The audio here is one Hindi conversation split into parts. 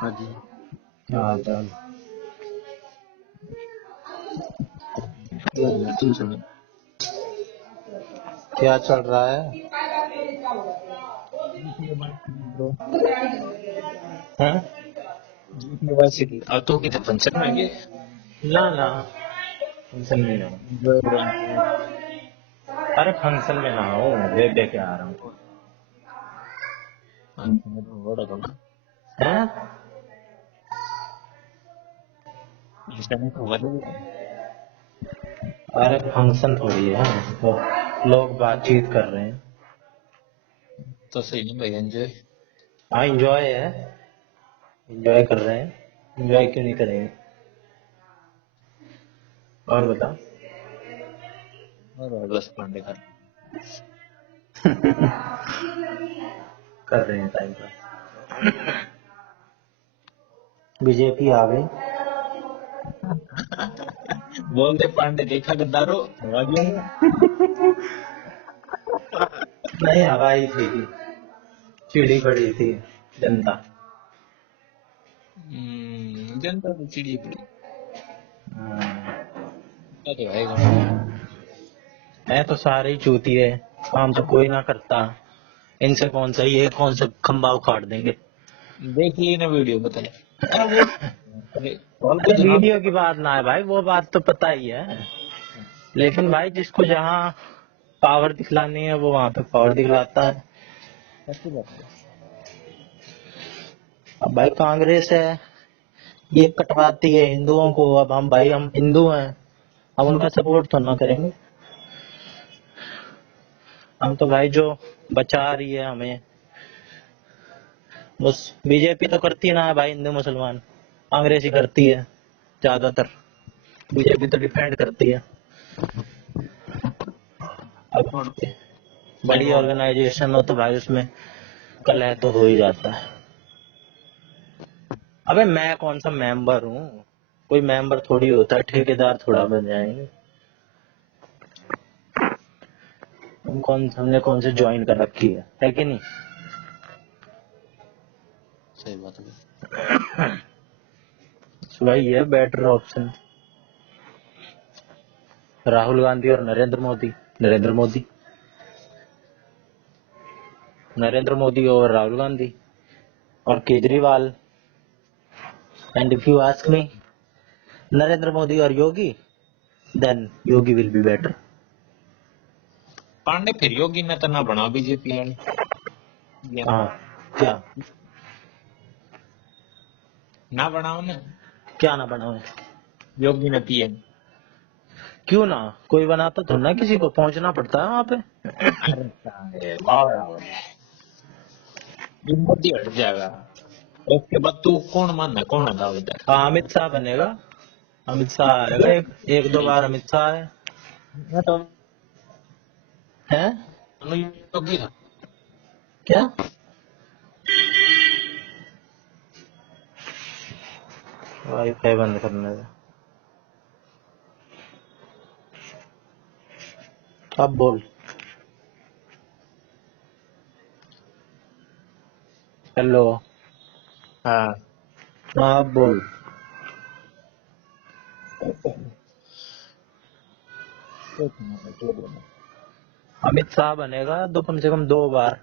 हाँ जी। क्या हाल चाल? तुम सुनो। क्या चल रहा है? ब्रो, हैं? यूनिवर्सिटी और तो कितने फंक्शन में गए? ना ना, फंक्शन में ना। अरे फंक्शन में ना हो, देख देख के आ रहा हूँ। हैं? अरे फंक्शन थोड़ी है, तो लोग बातचीत कर रहे हैं। तो सही नहीं भाई, एंजॉय। हाँ एंजॉय है, एंजॉय कर रहे हैं। एंजॉय क्यों नहीं करेंगे? और बता। और बस पांडे का कर रहे हैं टाइम पास। बीजेपी आ गई। बोलते पांडे देखा गद्दारो वादियों में। नहीं हवाई थी, चिड़ी पड़ी थी जनता। जनता तो चिड़ी पड़ी। हाँ। तो भाई गाना है तो सारे ही चूतिए, काम तो कोई ना करता। इनसे कौन सा, ये कौन सा खंबा उखाड़ देंगे? देख ली ना वीडियो, बताए। अरे वो अरे कॉल पे अरे जनाब। वीडियो की बात ना है भाई, वो बात तो पता ही है। लेकिन भाई जिसको जहाँ पावर दिखलानी है वो वहां पे पावर दिखलाता है। अच्छी बात है। अब भाई कांग्रेस है, ये कटवाती है हिंदुओं को। अब हम हिंदू हैं, हम उनका सपोर्ट तो ना करेंगे। हम तो भाई जो बचा रही है हमें, बस बीजेपी तो करती ना है भाई, हिंदू मुसलमान। कांग्रेस ही करती है ज्यादातर, बीजेपी तो डिफेंड करती है। अब और बड़ी ऑर्गेनाइजेशन हो तो भाई उसमें कलह तो हो ही जाता है। अबे मैं कौन सा मेंबर हूँ? कोई मेंबर थोड़ी होता है, ठेकेदार थोड़ा बन जाएंगे। हमने कौन से ज्वाइन कर रखी है कि नहीं? सही बात है। तो भाई ये बेटर ऑप्शन, राहुल गांधी और नरेंद्र मोदी। नरेंद्र मोदी, नरेंद्र मोदी और राहुल गांधी और Kejriwal. And if you ask me, Narendra Modi और Yogi, then Yogi will be better. Pandey फिर योगी ने तो ना बना बीजेपी वाले। ये हाँ, क्या? ना बनाओ ना। क्या ना बनावे? योगी ने पीएम। क्यों ना? कोई बनाता तो ना, किसी को पहुंचना पड़ता है वहां पे। अरे वाह, ये मोदी हट जाएगा। उसके बाद तू कौन मानना, कौन है दावेदार? हाँ अमित शाह बनेगा। अमित शाह आएगा, एक दो बार अमित शाह है। मैं तो हैं? योगी था। क्या? वाईफाई बंद करने दे। अब बोल। हेलो। हाँ। हाँ अब बोल। अमित शाह बनेगा तो कम से कम दो बार,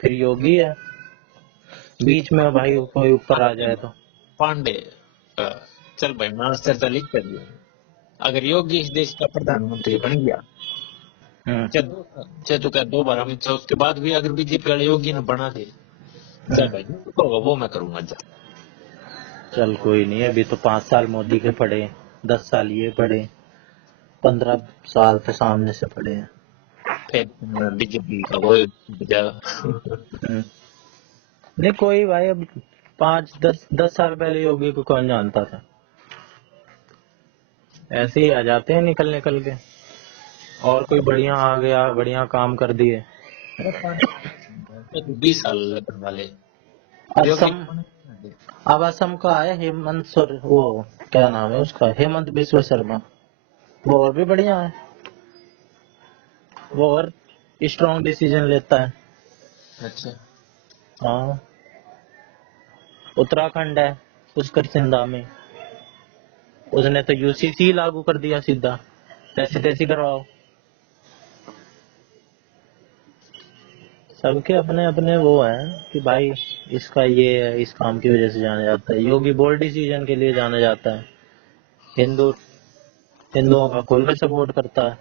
फिर योगी है, बीच में भाई कोई ऊपर आ जाए तो। पांडे, अ, चल भाई मास्टर तो लिख कर दिया। अगर योगी इस देश का प्रधानमंत्री बन गया, चाहे तो क्या 2 बार अमित शाह, उसके बाद भी अगर बीजेपी वाले योगी ने बना दे, चल भाई जो होगा वो मैं करूंगा। जा चल कोई नहीं, अभी तो 5 साल मोदी के पड़े, 10 साल ये पड़े, 15 साल तो सामने से पड़े हैं। फिर बीजेपी का वो जाएगा। नहीं कोई भाई, अब 5 10 10 साल पहले योगी को कौन जानता था? ऐसे ही आ जाते हैं निकल निकल के, और कोई बढ़िया आ गया, बढ़िया काम कर दिए। अरे पांडे 20 साल लगने वाले योगी असम, ने बना दे। अब असम का है हेमंत वो क्या नाम है उसका, हेमंत बिस्व शर्मा। वो और भी बढ़िया है, वो और स्ट्रॉन्ग डिसीजन लेता है। अच्छा। हाँ उत्तराखंड है पुष्कर सिंधा में, उसने तो यूसीसी लागू कर दिया सीधा, जैसे तैसी करवाओ। सबके अपने अपने वो है कि भाई इसका ये है, इस काम की वजह से जाना जाता है। योगी बोल्ड डिसीजन के लिए जाना जाता है। हिंदू हिंदुओं का खुल के सपोर्ट करता है।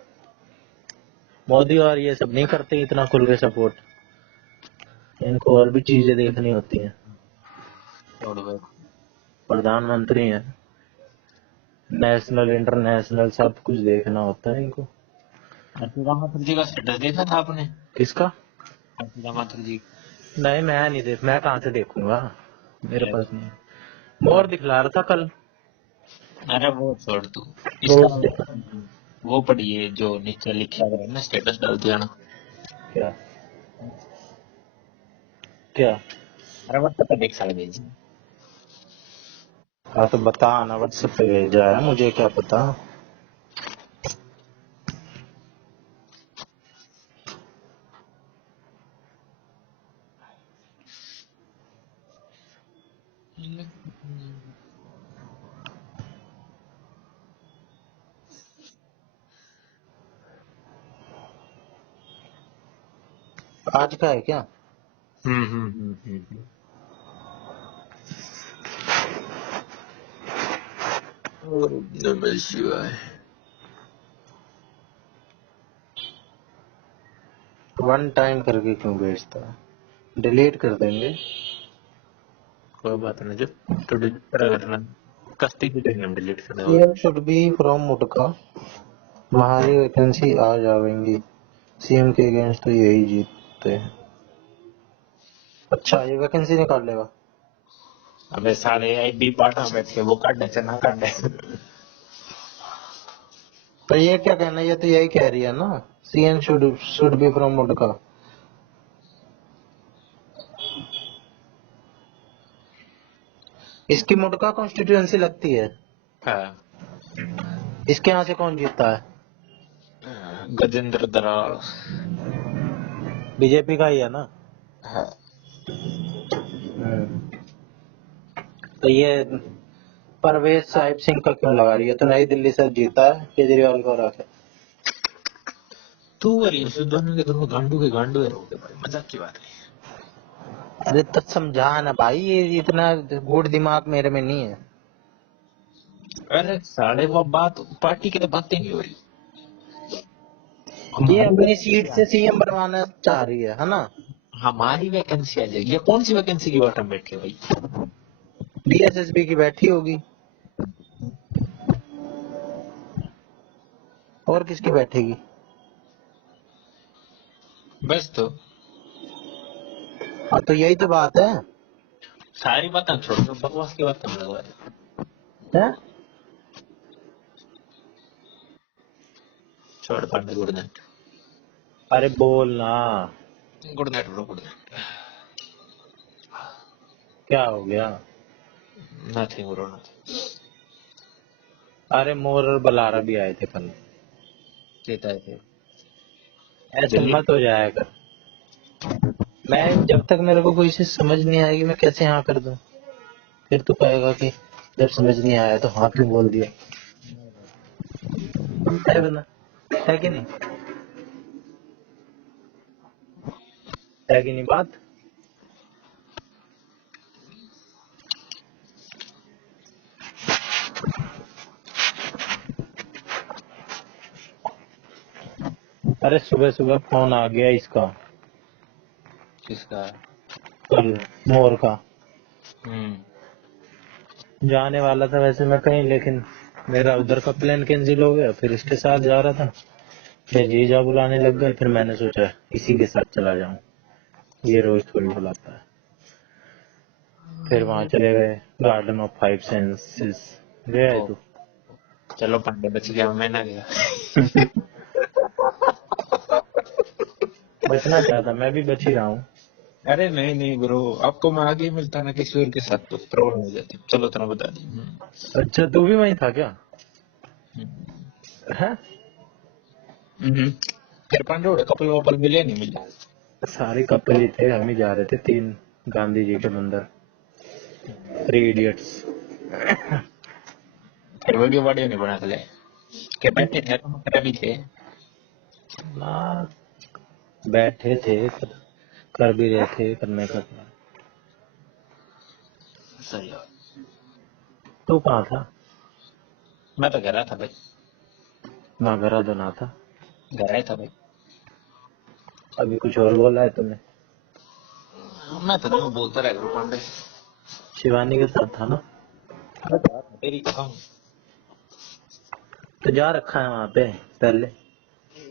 मोदी और ये सब नहीं करते इतना खुल के सपोर्ट, इनको और भी चीजें देखनी होती हैं। छोड़ भाई। प्रधानमंत्री हैं, नेशनल इंटरनेशनल सब कुछ देखना होता है इनको। अर्पिता माथुर जी का स्टेटस देखा था आपने? किसका? अर्पिता माथुर जी। नहीं मैं नहीं देख, मैं कहाँ से देखूंगा, मेरे अरे पास नहीं है। मोर दिखला रहा था कल। अरे वो छोड़ तू, वो इसका वो पढ़िए जो नीचे लिखा हुआ है ना, स्टेटस डाल दिया ना। क्या क्या? अरे व्हाट्सएप पे देख सकते जी। हाँ तो बता ना, व्हाट्सएप पे भेजा है, मुझे क्या पता। आज का है क्या? नमः शिवाय। वन टाइम करके क्यों भेजता है? डिलीट कर देंगे। कोई बात नहीं, जो तो डिलीट करा करना, कस्ती की देंगे हम डिलीट करने वाले। CM should be from Mutka, महारी वैकेंसी आ जाएंगी, सीएम के अगेंस्ट तो यही जीतते हैं। अच्छा ये वैकेंसी निकाल लेगा? अबे साले आई बी पार्ट में बैठ के वो काटने से ना काटने। तो ये क्या कहना है, ये तो यही कह रही है ना, सीएम शुड बी फ्रॉम मुटका। इसकी मुटका कॉन्स्टिट्यूएंसी लगती है। हाँ। इसके यहाँ से कौन जीतता है? गजेंद्र दराल। बीजेपी का ही है ना। हाँ। तो ये परवेज साहिब सिंह का क्यों लगा रही है? तो नई दिल्ली से जीता है केजरीवाल को हरा के। तू और ये दोनों के दोनों गांडू के गांडू है भाई, मजाक की बात नहीं। अरे तो समझा ना भाई, ये इतना गुड़ दिमाग मेरे में नहीं है। अरे साले वो बात पार्टी की तो बातें नहीं हो रही। ये हमारी अपनी वैकेंसी सीट आ से जाएगी। सीएम बनवाना चाह रही है ना। हमारी वैकेंसी आ जाएगी। ये कौन सी वैकेंसी की बात हम बैठ के भाई? डीएसएसबी की बैठी होगी, और किसकी बैठेगी? बस तो हाँ तो यही तो बात है। सारी बातें छोड़ दो, बकवास की बात हम लगवा दे। हैं? छोड़ पांडे, गुड नाइट। अरे बोल ना, good night bro, good night. क्या हो गया? Nothing bro, nothing. अरे मोर और बलारा भी आए थे कल। कहता है फिर ऐसे दिल्ली। मत हो जाया कर। मैं जब तक मेरे को कोई चीज समझ नहीं आएगी मैं कैसे हाँ कर दूं? फिर तू कहेगा कि जब समझ नहीं आया तो हाँ क्यों बोल दिया। है बना, है कि नहीं? है कि नहीं बात? अरे सुबह सुबह फोन आ गया इसका, किसका? कल मोर का। हम्म। जाने वाला था वैसे मैं कहीं, लेकिन मेरा उधर का प्लान कैंसिल हो गया, फिर इसके साथ जा रहा था, फिर जीजा बुलाने लग गए, फिर मैंने सोचा इसी के साथ चला जाऊं, ये रोज थोड़ी बुलाता है। फिर वहां चले गए, गार्डन ऑफ फाइव सेंसेस गया है ओ, तू? चलो पांडे बच गया, मैं ना गया। बचना चाहता, मैं भी बच ही रहा हूँ। अरे नहीं नहीं ब्रो, आपको मैं आगे ही मिलता ना किसी और के साथ तो प्रॉब्लम हो जाती। चलो तना बता दी। अच्छा तू भी वहीं था क्या? है? फिर पांडे कपल वपल मिले नहीं मिले। सारे कपल ही थे, हम ही जा रहे थे, 3 गांधी जी के मंदिर। Three idiots. फिर वीडियो वीडियो नहीं बना ले के बैठे थे तो मेरे भी थे। ना बैठे थे, कर भी रहे थे, करने का था। सही है। तू कहाँ था? मैं तो घर आया था भाई, ना घर तो ना था। घर आया था भाई। अभी कुछ और बोला है तुमने? मैं तो तुम्हें बोलता रह करूँ पांडे। शिवानी के साथ था ना? तेरी कसम तो जा रखा है वहाँ पे पहले?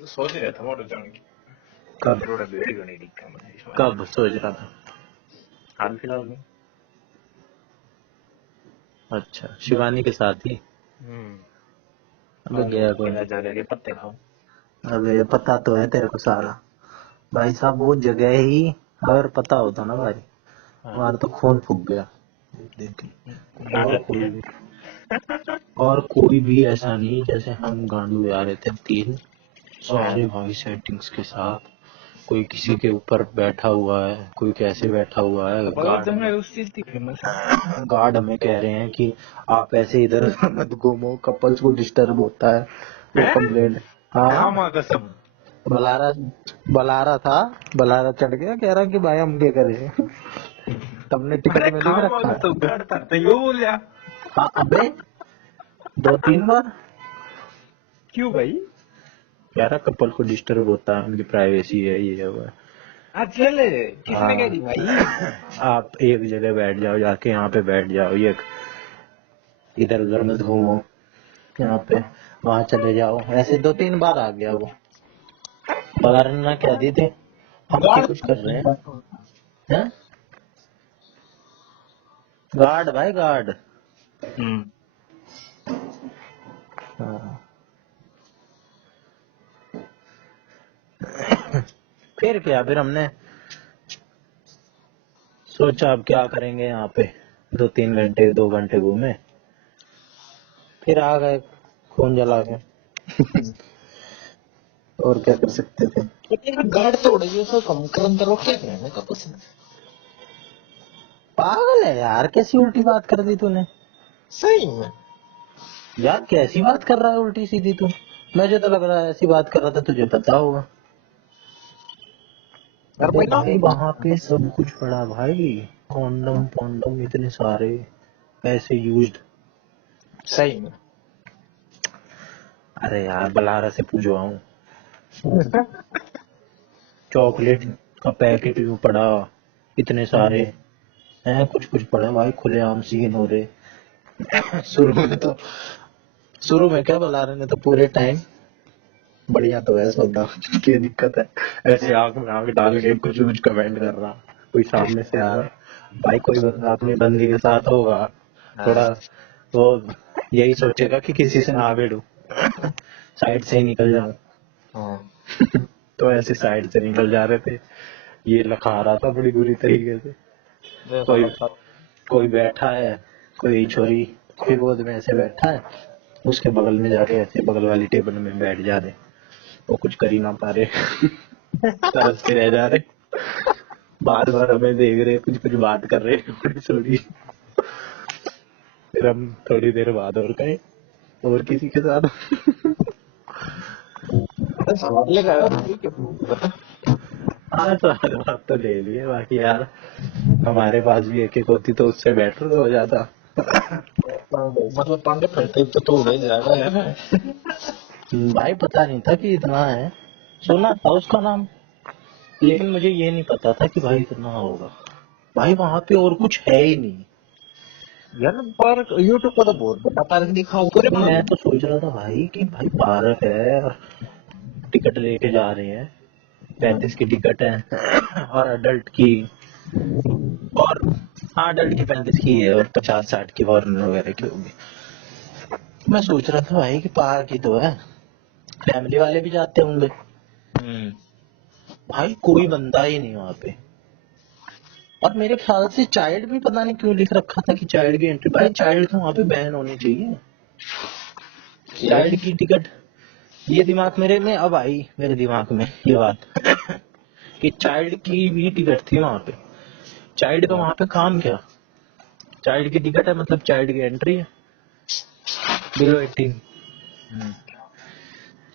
सोच रहा था मोटर जाने की। कब? थोड़ा वीडियो नहीं दिखा मैं इस बार। कब सोच रहा था? हाल फिलहाल में। अच्छा, शिवानी के साथ ही? अबे गया कोई नहीं। जा रहे पत्ते खाओ। अबे ये पता तो है तेरे को सारा। भाई साहब वो जगह ही अगर पता होता ना भाई, हमारा तो खून फूक गया देख के। और कोई भी ऐसा नहीं, जैसे हम गांडू आ रहे थे तीन सारे भाई सेटिंग्स के साथ। कोई किसी के ऊपर बैठा हुआ है, कोई कैसे बैठा हुआ है। गार्ड हमें कह रहे हैं कि आप ऐसे इधर मत घूमो, कपल्स को डिस्टर्ब होता है, वो कंप्लेंट। हाँ कसम बलारा था, बलारा चढ़ गया, कह रहा कि भाई हम क्या करें। तुमने टिकट में लिख रखा है। तो करता तो यो बोलिया। हाँ अबे 2-3 बार क्यों भाई? कह रहा कपल को डिस्टर्ब होता है, उनकी प्राइवेसी है, ये है वो है। चले किसने कह दी भाई? आप एक जगह बैठ जाओ, जाके यहाँ पे बैठ जाओ, ये इधर उधर मत घूमो, यहाँ पे वहाँ चले जाओ। ऐसे 2-3 बार आ गया वो। बलारना कह दी थी हम क्या कुछ कर रहे हैं? गार्ड भाई गार्ड। हाँ। फिर क्या, फिर हमने सोचा अब क्या करेंगे यहाँ पे, 2-3 घंटे 2 घंटे घूमे, फिर आ गए खून जला के। और क्या कर सकते थे। गाड़ तोड़ ये सब कम करम करो क्या करने का पसंद। पागल है यार, कैसी उल्टी बात कर दी तूने। सही में यार कैसी बात कर रहा है उल्टी सीधी तू। मुझे तो लग रहा है ऐसी बात कर रहा था, तुझे पता होगा। अबे भाई वहाँ पे सब कुछ पड़ा भाई, कॉन्डम कॉन्डम इतने सारे, पैसे यूज्ड। सही में। अरे यार बलारा से पूछवाऊं, चॉकलेट का पैकेट भी पड़ा, इतने सारे हैं, कुछ कुछ पड़ा भाई, खुलेआम सीन हो रहे। शुरू में क्या बलारा ने तो पूरे टाइम बढ़िया तो है सौदा, क्या दिक्कत है, ऐसे आंख में आंख डाल के कुछ कुछ कमेंट कर रहा, कोई सामने से आ रहा, भाई कोई बंदा अपनी बंदी के साथ होगा थोड़ा वो यही सोचेगा कि किसी से ना भिड़ू, साइड से ही निकल जाऊं। तो ऐसे साइड से निकल जा रहे थे, ये लखा रहा था बड़ी बुरी तरीके से। कोई बैठा है, कोई छोरी कोई गोद में ऐसे बैठा है, उसके बगल में जाके ऐसे बगल वाली टेबल में बैठ जा रहे, वो कुछ कर ही ना पा रहे, तरसते रह जा रहे, बार बार हमें देख रहे, कुछ कुछ बात कर रहे, छोड़ी। फिर हम थोड़ी देर बाद और गए और किसी के साथ। हाँ बात तो ले लिए, बाकी यार हमारे पास भी एक एक होती तो उससे बेटर हो जाता। मतलब पांडे फटते तो हो जाएगा यार। भाई पता नहीं था कि इतना है, सुना था उसका नाम, लेकिन मुझे ये नहीं पता था कि भाई इतना होगा। भाई वहाँ पे और कुछ है ही नहीं यार। पार्क यूट्यूब पर तो बहुत बड़ा पार्क दिखाओ पूरे। मैं तो सोच रहा था भाई कि भाई पार्क है और टिकट लेके जा रहे हैं, 35 की टिकट है और अडल्ट की, और हाँ अडल्ट की 35 की है और 50-60 की फॉरेनर वगैरह की होगी। मैं सोच रहा था भाई कि पार्क ही तो है, फैमिली वाले भी जाते होंगे। भाई कोई बंदा ही नहीं वहाँ पे, और मेरे ख्याल से चाइल्ड भी पता नहीं क्यों लिख रखा था कि चाइल्ड की एंट्री, भाई चाइल्ड तो वहाँ पे बैन होनी चाहिए, चाइल्ड की टिकट। ये दिमाग मेरे में अब आई, मेरे दिमाग में ये बात कि चाइल्ड की भी टिकट थी वहाँ पे, चाइल्ड का वहाँ पे काम क्या। चाइल्ड की टिकट है, मतलब चाइल्ड की एंट्री है, बिलो 18।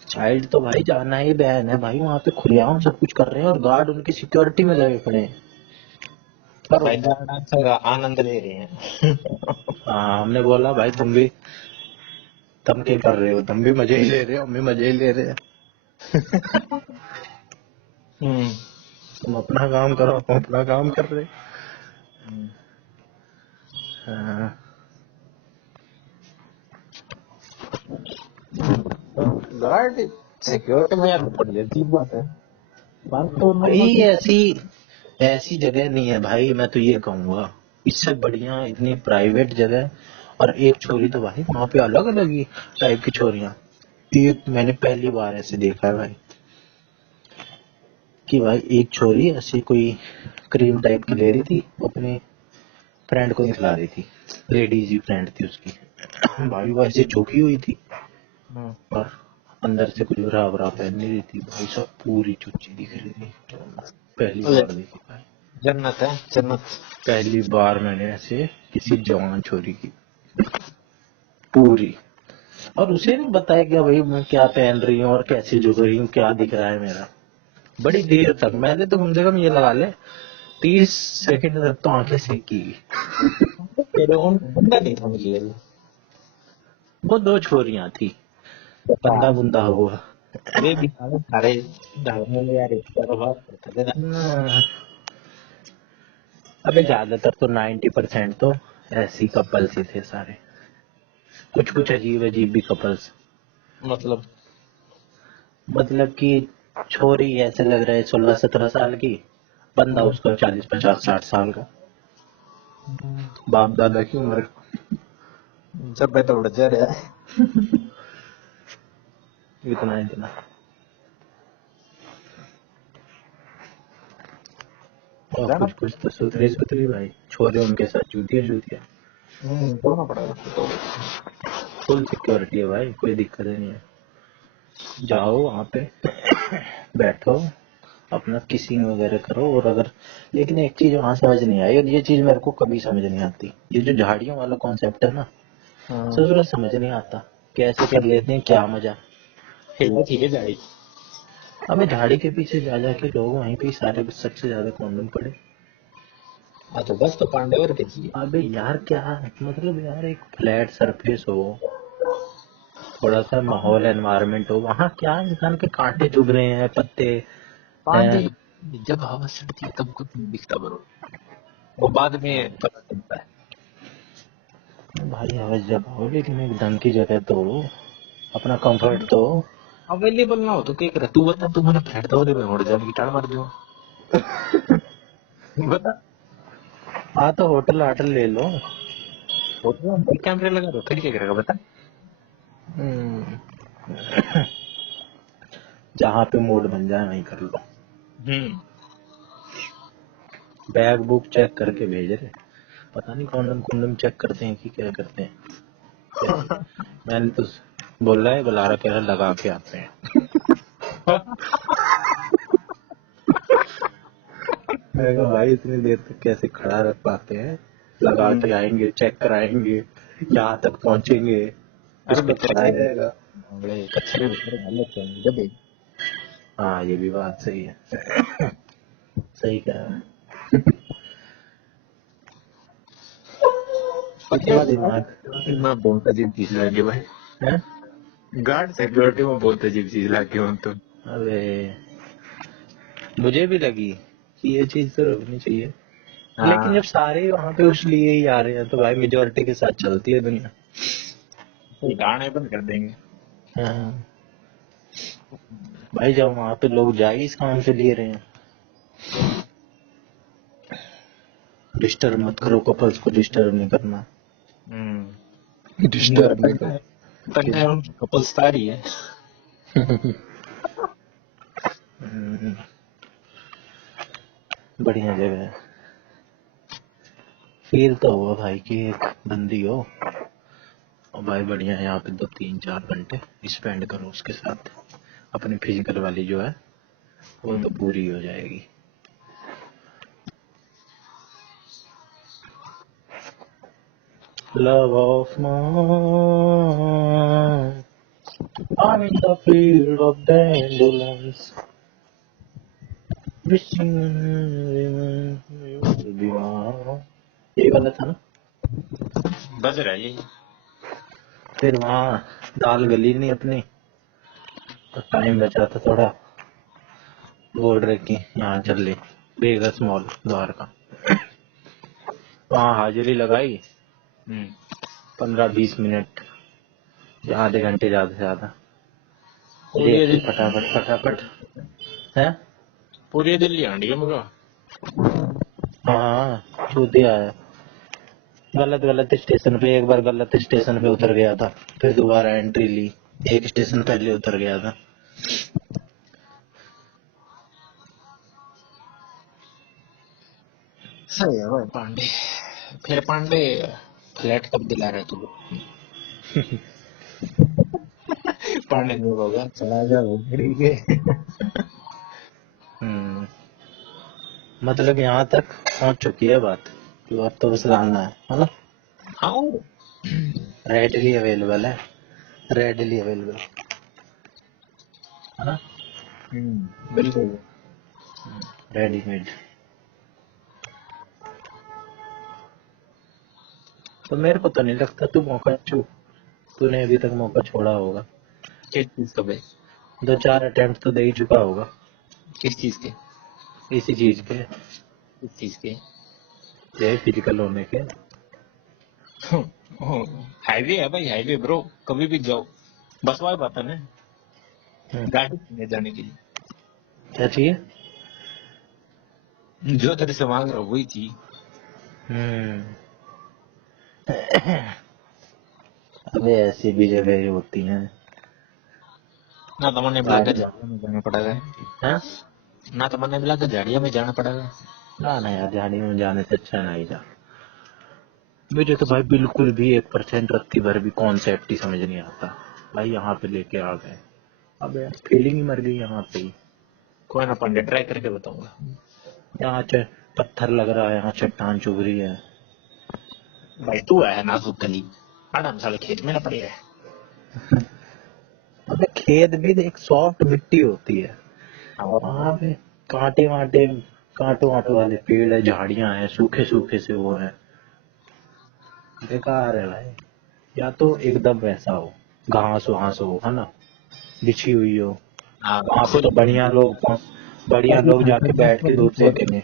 चाइल्ड तो भाई जाना ही बैन है भाई, वहाँ पे खुलेआम सब कुछ कर रहे हैं और गार्ड उनकी सिक्योरिटी में लगे पड़े हैं। करो। भाई डांस का आनंद ले रहे हैं। हाँ, हमने बोला भाई तुम क्या कर रहे हो, तुम भी मजे ही ले रहे हो, हम भी मजे ही ले रहे हैं। तुम अपना काम करो, हम अपना काम कर रहे हैं। हाँ, गार्ड सिक्योरिटी में यार पड़ जाती बात है। बात तो भाई नॉर्मल। ऐसी ऐसी जगह नहीं है भाई, मैं तो ये कहूंगा इससे बढ़िया इतनी प्राइवेट जगह। और एक छोरी तो भाई वहाँ पे अलग अलग ही टाइप की छोरियां, ये मैंने पहली बार ऐसे देखा है भाई, कि भाई एक छोरी ऐसी कोई क्रीम टाइप की ले रही थी, अपने फ्रेंड को खिला रही थी, लेडीज ही फ्रेंड थी उसकी। भाई वो ऐसे झुकी हुई थी और अंदर से कुछ भरा भरा पहन नहीं रही थी भाई, सब पूरी चुच्ची दिख रही थी। पहली बार देखी भाई, जन्नत है जन्नत। पहली बार मैंने ऐसे किसी जवान छोरी की पूरी, और उसे नहीं बताया कि भाई मैं क्या पहन रही हूँ और कैसे झुक रही हूँ, क्या दिख रहा है मेरा। बड़ी देर तक मैंने तो कम से कम ये लगा ले 30 सेकंड तक तो आंखें सेकी। तेरे उन बंदा नहीं था मुझे। वो दो छोरियां थी, बंदा बुंदा हुआ। अरे भी सारे सारे धर्मों में यार एक तरह बात करते थे ना। अबे ज्यादातर तो 90% तो ऐसी कपल्स ही थे सारे, कुछ कुछ अजीब अजीब भी कपल्स। मतलब मतलब कि छोरी ऐसे लग रहा है 16-17 साल की, बंदा उसका 40-50-60 साल का, बाप दादा की उम्र का। जब मैं तो उड़ जा रहा है। इतना इतना। और जाना कुछ कुछ तो सुथरी सुथरी भाई छोरे, उनके साथ जूतियां जूतियां। करना पड़ेगा तो। फुल सिक्योरिटी है भाई, कोई दिक्कत नहीं है। जाओ वहाँ पे बैठो, अपना किसिंग वगैरह करो। और अगर, लेकिन एक चीज वहां समझ नहीं आई, और ये चीज मेरे को कभी समझ नहीं आती, ये जो झाड़ियों वाला कॉन्सेप्ट है ना, ससुर समझ नहीं आता कैसे कर लेते हैं, क्या मजा। ठीक है जाए। अबे झाड़ी के पीछे जा जाके लोग वहीं पे सारे सबसे ज्यादा कॉन्डम पड़े। हाँ तो बस तो पांडवर के चाहिए। अबे यार क्या मतलब यार, एक फ्लैट सरफेस हो, थोड़ा सा माहौल एनवायरनमेंट हो, वहाँ क्या इंसान के कांटे चुभ रहे हैं, पत्ते पांडे हैं। जब हवा चढ़ती है तब कुछ नहीं दिखता ब्रो, वो बाद में पता चलता है। भाई आवाज जब हो, लेकिन एक ढंग की जगह तो हो, अपना कंफर्ट तो हो। अवेलेबल ना हो तो क्या करे, तू बता, तू मैंने फ्लैट दो दे मैं उड़ जाने की टाड़ मार दूँ। बता। हाँ तो होटल आटल ले लो। होटल में कैमरे लगा दो फिर क्या करेगा बता। हम्म, जहाँ पे मूड बन जाए वहीं कर लो। हम्म। बैग बुक चेक करके भेज रहे, पता नहीं कॉन्डम कुंडम चेक करते हैं कि क्या करते हैं कैसे। मैंने तो बोला है, बुला रहा, कह रहा लगा के आते हैं। मैं कहा भाई इतनी देर तक कैसे खड़ा रख पाते हैं, लगा के आएंगे, चेक कराएंगे, यहाँ तक पहुंचेंगे, अरे उसको चढ़ाया जाएगा। बड़े कचरे में डाल लेते हैं जब एक। हाँ ये भी बात सही है, सही कह रहा है। इतना दिमाग मैं बहुत अजीब चीज लगी भाई। है। गार्ड सिक्योरिटी में बहुत अजीब चीज लगी हूँ तो। अबे मुझे भी लगी कि ये चीज तो रोकनी चाहिए, लेकिन जब हाँ सारे वहां पे उस लिए ही आ रहे हैं तो भाई मेजोरिटी के साथ चलती है दुनिया। ये गाने बंद कर देंगे। हाँ भाई, जब वहां पे लोग जा ही इस काम से लिए रहे हैं, डिस्टर्ब मत करो, कपल्स को डिस्टर्ब नहीं करना। डिस्टर्ब नहीं कर तंगा कपल स्टारी है। हम्म, बढ़िया जगह है। फील तो हुआ भाई कि एक बंदी हो, और भाई बढ़िया है, यहाँ पे 2-3-4 घंटे स्पेंड करो उसके साथ, अपनी फिजिकल वाली जो है वो तो पूरी हो जाएगी। love of mine. I'm in the field of dandelions, wishing you will be mine. ये वाला था ना। बज रहा है ये। फिर वहाँ दाल गली नहीं अपनी, तो टाइम बचा था थोड़ा, बोल रहे कि यहाँ चल ले बेगस मॉल द्वारका। वहाँ हाजिरी लगाई 15-20 मिनट या आधे घंटे ज्यादा से ज्यादा, पूरी देख के दिल्ली फटाफट फटाफट है। पूरी दिल्ली आंटी है मगर। हाँ चूतिया है। गलत स्टेशन पे, एक बार गलत स्टेशन पे उतर गया था, फिर दोबारा एंट्री ली, एक स्टेशन पहले उतर गया था। सही है भाई पांडे। फिर पांडे फ्लैट कब दिला रहे तू? पांडे ने होगा चला जा घड़ी के। मतलब यहाँ तक पहुँच चुकी है बात, तो अब तो बस लाना है ना। हाँ रेडली अवेलेबल है, रेडली अवेलेबल है ना, बिल्कुल। रेडीमेड। तो मेरे को तो नहीं लगता तू मौका तूने अभी तक मौका छोड़ा होगा। किस चीज का भाई? 2-4 अटेम्प्ट तो दे ही चुका होगा किस चीज के? इसी चीज के, किस चीज के? ये फिजिकल होने के। हाईवे है भाई, हाईवे ब्रो, कभी भी जाओ। बस वही बात है ना, गाड़ी में जाने के लिए क्या चाहिए? जो तेरे से मांग रहा हूँ वही चीज। अबे ऐसी भी जगह होती हैं ना तो मैंने मिला के झाड़ियों में जाना पड़ेगा, हैं? ना तो मैंने मिला के झाड़ियों में जाना पड़ेगा। ना यार, झाड़ी में जाने से अच्छा नहीं जा। मुझे तो भाई बिल्कुल भी 1% रत्ती भर भी कॉन्सेप्ट ही समझ नहीं आता भाई। यहाँ पे लेके आ गए, अब यार फीलिंग ही मर गई यहाँ पे ही। कोई ना पांडे, ट्राई करके बताऊंगा। यहाँ पत्थर लग रहा है, यहाँ चट्टान चुभ रही है। भाई तू है नाजुक कली, आराम साले खेत में ना पड़ी है। अबे खेत भी एक सॉफ्ट मिट्टी होती है, वहाँ पे कांटे वाटे, कांटों वाटों वाले पेड़ है, झाड़ियां हैं, सूखे सूखे से वो है, बेकार है भाई। या तो एकदम वैसा हो, घास वहास हो है ना, बिछी हुई हो, हाँ वहाँ पे तो बढ़िया लोग जाके बैठ के दूध सेकेंगे।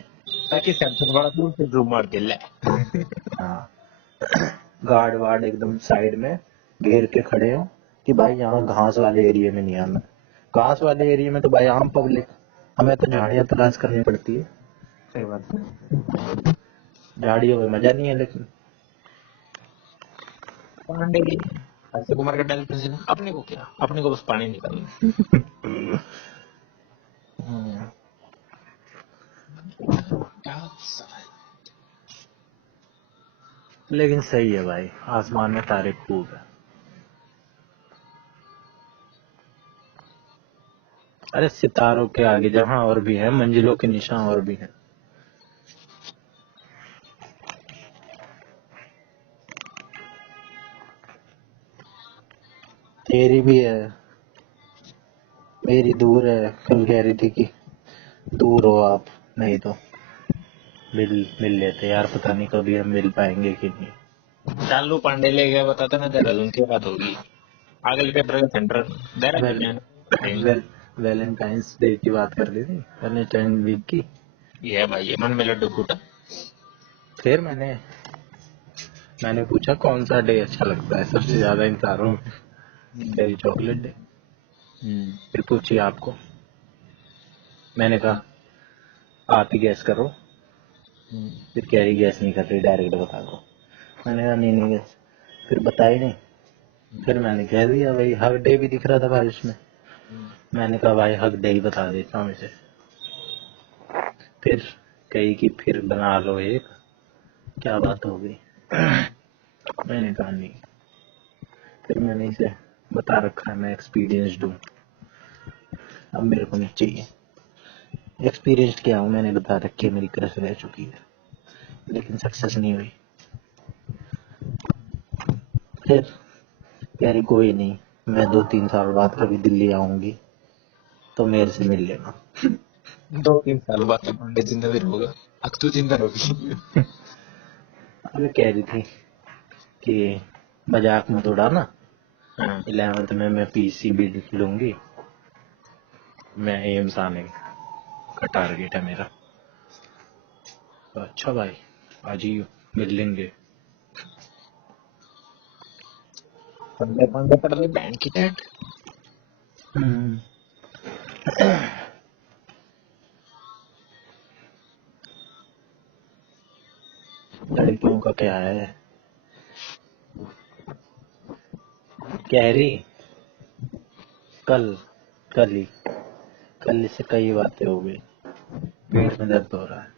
ताकि सैमसंग बड़ा दूर से जूम मार के ले। हाँ, गार्ड वार्ड एकदम साइड में घेर के खड़े हो कि भाई यहाँ घास वाले एरिया में नहीं आना। घास वाले एरिया में तो भाई आम पब्लिक, हमें तो झाड़ियाँ तलाश करनी पड़ती है। सही बात है। झाड़ियों में मजा नहीं है लेकिन। पांडे अक्षय कुमार का डायरेक्टर से अपने को क्या, अपने को बस पानी निकालना। क्या लेकिन सही है भाई, आसमान में तारे खूब है। अरे सितारों के आगे जहां और भी है, मंजिलों के निशान और भी हैं। तेरी भी है, मेरी दूर है। कल कह रही थी कि दूर हो आप, नहीं तो मिल लेते यार। पता नहीं कभी हम मिल पाएंगे कि नहीं। चालू पांडे ले गया बताता ना, देहरादून उनकी बात होगी। अगले पेपर का सेंटर देहरादून वेल, में है। वैलेंटाइंस डे की बात कर रही थी, वैलेंटाइन वीक की। ये है भाई, ये मन में लड्डू फूटा। फिर मैंने पूछा कौन सा डे अच्छा लगता है सबसे ज्यादा इन सारों में। कह चॉकलेट डे। फिर पूछी आपको, मैंने कहा आप ही गैस करो। फिर कह रही गैस नहीं कर रही, डायरेक्ट बता दो। मैंने कहा नहीं गैस, फिर बताई नहीं। फिर मैंने कह दिया भाई हक डे भी दिख रहा था बारिश में। मैंने कहा भाई हक डे ही बता देता हूँ इसे। फिर कही कि फिर बना लो एक, क्या बात हो गई। मैंने कहा नहीं। फिर मैंने इसे बता रखा है, मैं एक्सपीरियंस्ड हूँ, अब मेरे को नहीं चाहिए। एक्सपीरियंस्ड क्या हूँ, मैंने बता रखी है, मेरी क्रश रह चुकी है लेकिन सक्सेस नहीं हुई। फिर कह रही कोई नहीं, मैं 2-3 साल बाद कभी दिल्ली आऊंगी तो मेरे से मिल लेना। 2-3 साल बाद तो पंडित जिंदा भी होगा। अब तू जिंदा रहोगी। अभी कह रही थी कि मजाक मत उड़ाना, हाँ 11th में मैं पीसीबी लूंगी, मैं एम्स आने का टारगेट है मेरा। तो अच्छा भाई, आज ही मिल लेंगे। पंडे पंडे पड़ गए बैंड की टेंट। हम्म, लड़कियों का क्या है, कह रही कल कल ही कल से कई बातें हो गई, पेट में दर्द हो रहा है।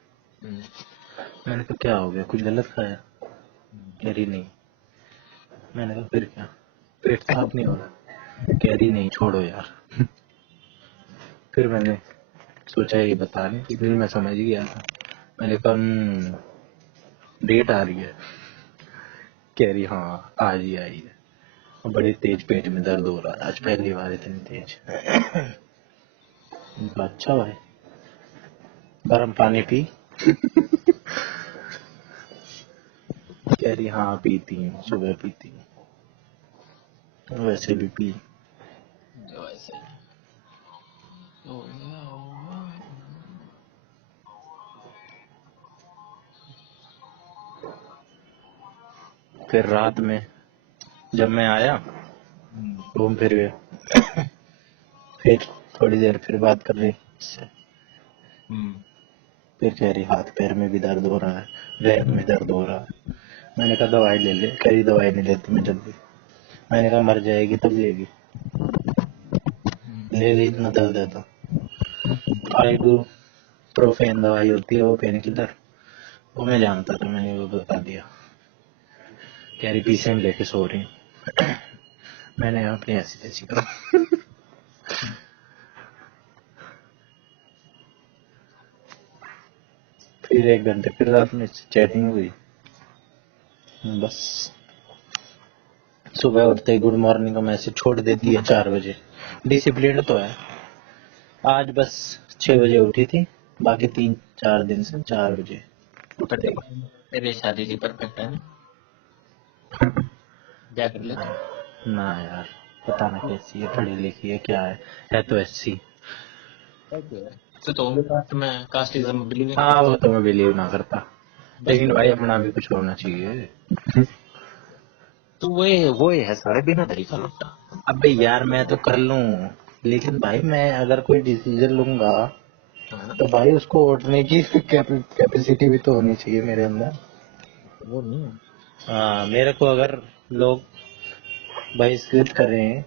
मैंने कहा क्या हो गया, कुछ गलत खाया? कह रही नहीं। मैंने कहा फिर क्या, पेट साफ नहीं हो रहा? कह रही नहीं, छोड़ो यार। फिर मैंने सोचा ये बता रही थी, फिर मैं समझ गया था। मैंने कहा डेट आ रही है? कह रही हाँ आज ही आई है, और बड़े तेज पेट में दर्द हो रहा है आज, पहली बार इतनी तेज। मैंने कहा, अच्छा भाई, गर्म पानी पी? कह रही हाँ पीती हूँ, सुबह पीती हूँ, वैसे भी पी। जो ऐसे फिर रात में जब मैं आया, घूम फिर गए, फिर थोड़ी देर फिर बात कर रही इससे। फिर कह रही हाथ पैर में भी दर्द हो रहा है, पैर में दर्द हो रहा है। मैंने कहा दवाई ले ले। कह रही दवाई नहीं लेती मैं जल्दी। मैंने कहा मर जाएगी तब लेगी, ले ली इतना दर्द है तो। आइबू प्रोफेन दवाई होती है, वो पेन किलर, वो मैं जानता था, मैंने वो बता दिया। कह रही पीसीएम लेके सो रही हूँ। मैंने कहा अपनी ऐसी तैसी करो। फिर 1 घंटे फिर रात में चैटिंग हुई, बस सुबह उठते ही गुड मॉर्निंग का मैसेज छोड़ देती है 4 बजे। डिसिप्लिन तो है। आज बस 6 बजे उठी थी, बाकी 3-4 दिन से 4 बजे उठ गई। तेरी शादी जी परफेक्ट है ना? क्या कर ले तू? ना यार, पता ना कैसी है, पढ़ी लिखी है, क्या है तो एससी। तो कास्ट में कास्टिज्म बिलीव नहीं हाँ करता। वो तो मैं बिलीव ना करता, बस लेकिन भाई अपना भी कुछ होना चाहिए। तो वो है सारे बिना तरीका लगता। अबे यार मैं तो कर लूं, लेकिन भाई मैं अगर कोई डिसीजन लूंगा हाँ तो भाई उसको ओढ़ने की कैपेसिटी भी तो होनी चाहिए मेरे अंदर। वो नहीं है। हाँ, मेरे को अगर लोग बहिष्कृत करें,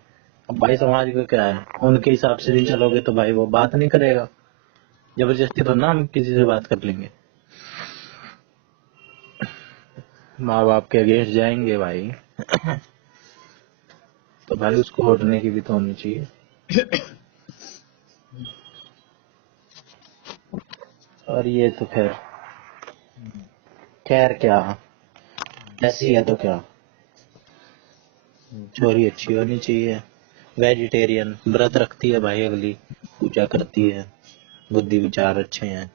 अब भाई समाज का क्या है, उनके हिसाब से नहीं चलोगे तो भाई वो बात नहीं करेगा। जबरदस्ती तो ना हम किसी से बात कर लेंगे, माँ बाप के अगेंस्ट जाएंगे भाई। तो भाई उसको ओढ़ने की भी तो होनी चाहिए। और ये तो खैर खैर क्या, ऐसी है तो क्या, छोरी अच्छी होनी चाहिए, वेजिटेरियन, व्रत रखती है भाई, अगली पूजा करती है, बुद्धि विचार अच्छे हैं।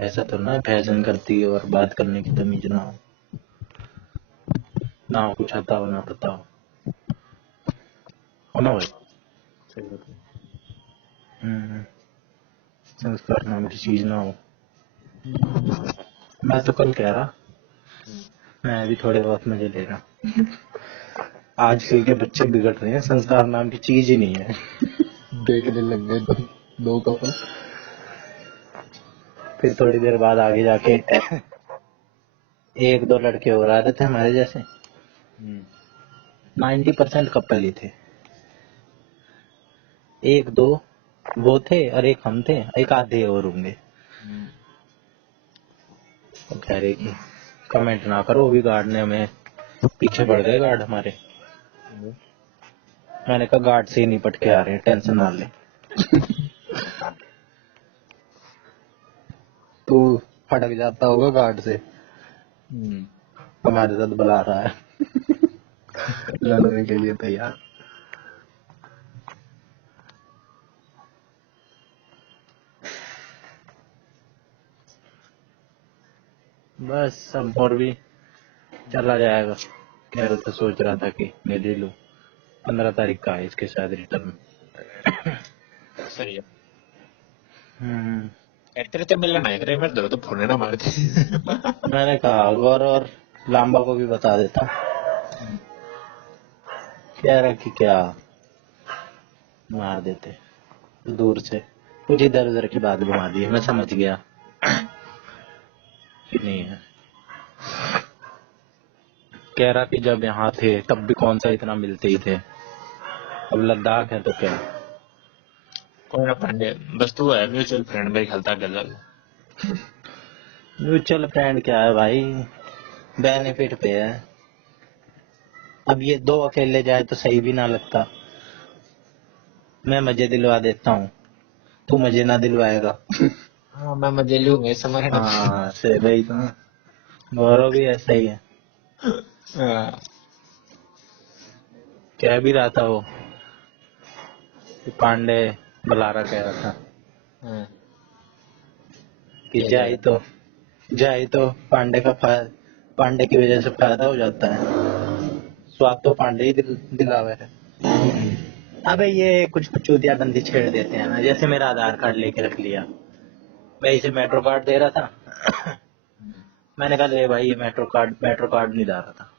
ऐसा तो ना फैशन करती है और बात करने की तमीज ना हो, ना हो कुछ आता हो ना पता हो ना भाई। सही बात है। हम्म, संस्कार नाम की चीज ना हो। मैं तो कल कह रहा, मैं भी थोड़े बहुत मजे ले रहा। आजकल के बच्चे बिगड़ रहे हैं, संस्कार नाम की चीज ही नहीं है। देखने लग गए दो कपल। फिर थोड़ी देर बाद आगे जाके 1-2 लड़के और आ रहे थे हमारे जैसे, 90% कपल ही थे, 1-2 वो थे और एक हम थे, एक आधे और होंगे। वो कह रहे कि कमेंट ना करो, भी गार्ड ने हमें, पीछे पड़ गए गार्ड हमारे। मैंने कहा गार्ड से ही निपट के आ रहे हैं, टेंशन ना ले। तू फटक जाता होगा गार्ड से, हमारे साथ बुला रहा है। लड़ने के लिए तैयार। बस अब और भी चला जाएगा। कह रहा था, सोच रहा था कि मैं ले लूं। 15 तारीख का है इसके शायद रिटर्न। सही है। हम्म। तेरे से मिलना है, तेरे मेरे तो फोन ना मारते। मैंने कहा गौरव और लांबा को भी बता देता। कह रहा कि क्या मार देते दूर से, कुछ इधर उधर की बात घुमा दी। मैं समझ गया कि नहीं है। कह रहा कि जब यहाँ थे तब भी कौन सा इतना मिलते ही थे, अब लद्दाख है तो क्या। कोई ना पांडे, बस तू है म्यूचुअल फ्रेंड मेरे ख्याल तक गजल। म्यूचुअल फ्रेंड क्या है भाई, बेनिफिट पे है। अब ये दो अकेले जाए तो सही भी ना लगता। मैं मजे दिलवा देता हूँ, तू मजे ना दिलवाएगा। हाँ मैं मजे लूंगा इस समय ना। हाँ से भाई तो गौरव भी ऐसा ही है। हाँ। कह भी रहा था वो कि पांडे बुलारा कह रहा था हाँ। कि क्या जाए तो पांडे की वजह से फायदा हो जाता है। स्वाद तो पांडे ही दिलावे है। अबे ये कुछ चूतिया बंदी छेड़ देते हैं ना, जैसे मेरा आधार कार्ड लेके रख लिया। मैं इसे मेट्रो कार्ड दे रहा था। मैंने कहा ले भाई, ये मेट्रो कार्ड नहीं ला रहा था।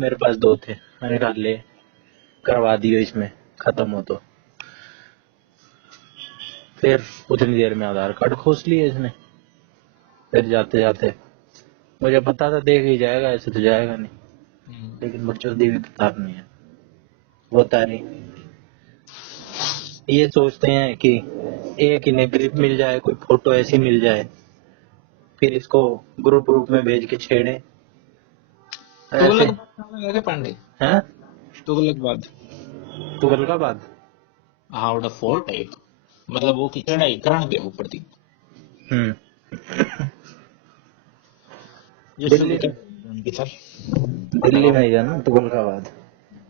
मेरे पास दो थे, मैंने कहा ले करवा दियो इसमें, खत्म हो तो। फिर उतनी देर में आधार कार्ड खोस लिया इसने। फिर जाते जाते मुझे पता था देख ही जाएगा, ऐसे तो जाएगा नहीं, लेकिन बच्चों दी भी तो तारनी है, वो तारी। ये सोचते हैं कि एक इन्हें ग्रिप मिल जाए, कोई फोटो ऐसी मिल जाए, फिर इसको ग्रुप में भेज के छेड़े ऐसे। तुगलक पांडे हैं Tughlaq Tughlakabad. Out of four type, मतलब वो की चढ़ाई कराने के ऊपर थी। हम्म। ये दिल्ली शुरू की उनकी सर दिल्ली में ही है ना तुगलकाबाद।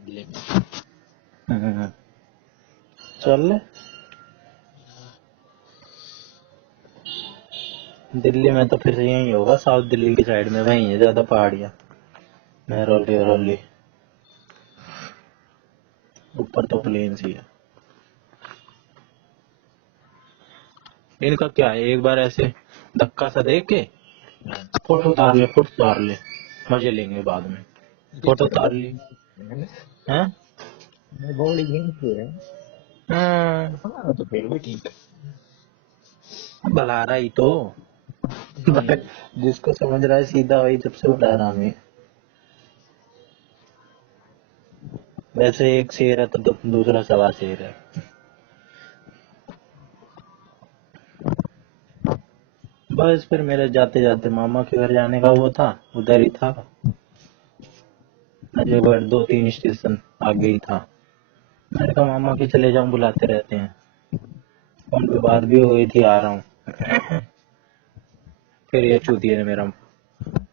दिल्ली में। हम्म। चल ले, दिल्ली में तो फिर यही होगा, साउथ दिल्ली की साइड में वही है ज्यादा पहाड़ियाँ, महरौली वरौली। ऊपर तो प्लेन्स ही है। इनका क्या है, एक बार ऐसे धक्का सा देख के फोटो उतार ले, मजे लेंगे बाद में। फोटो उतार ली हैं। बॉडी गेम है। हाँ, हमारा तो फिर भी ठीक बुला रहा ही तो। है। जिसको समझ रहा है सीधा, वही सबसे बड़ा आराम है। वैसे एक शेर है तो दूसरा सवा शेर है। बस फिर मेरे जाते जाते मामा के घर जाने का वो था, उधर ही था। अजयगढ़ 2-3 स्टेशन आगे ही था। मैंने कहा मामा के चले जाऊं, बुलाते रहते हैं। फोन पे बात भी हो गई थी, आ रहा हूँ। फिर ये चूतिए ने मेरा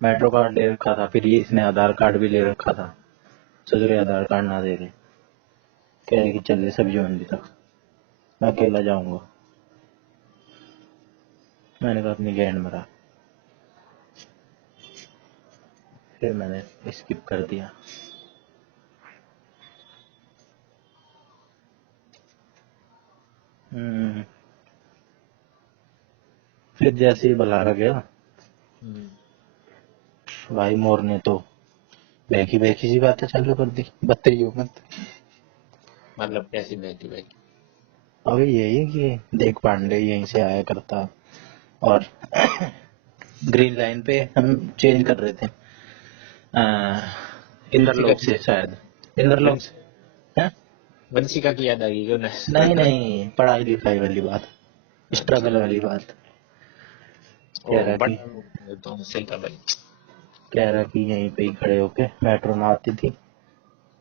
मेट्रो कार्ड ले रखा था, फिर ये इसने आधार कार्ड भी ले रखा था। ससुरे आधार कार्ड ना दे रहे, कह रहे कि चल ले सब्जी मंडी तक, मैं अकेला जाऊंगा। मैंने कहा अपनी गैंड मरा। फिर मैंने स्किप कर दिया। हम्म। फिर जैसे ही बुलाया गया, भाई मोर ने तो बैकी बैकी सी बातें चालू कर दी, बताइयो मत। मतलब कैसी बैठी बैठी। अबे यही कि देख पांडे यहीं से आया करता, और ग्रीन लाइन पे हम चेंज कर रहे थे, इंद्रलोक से शायद, इंद्रलोक से। हैं? वंशिका की याद आ गई क्यों ना। नहीं नहीं, पढ़ाई लिखाई वाली बात, अच्छा। स्ट्रगल वाली बात। ओ कह रहा कि बड़ा तो सही था भाई। कह रहा कि यहीं पे ही खड़े होके, मेट्रो ना आती थी,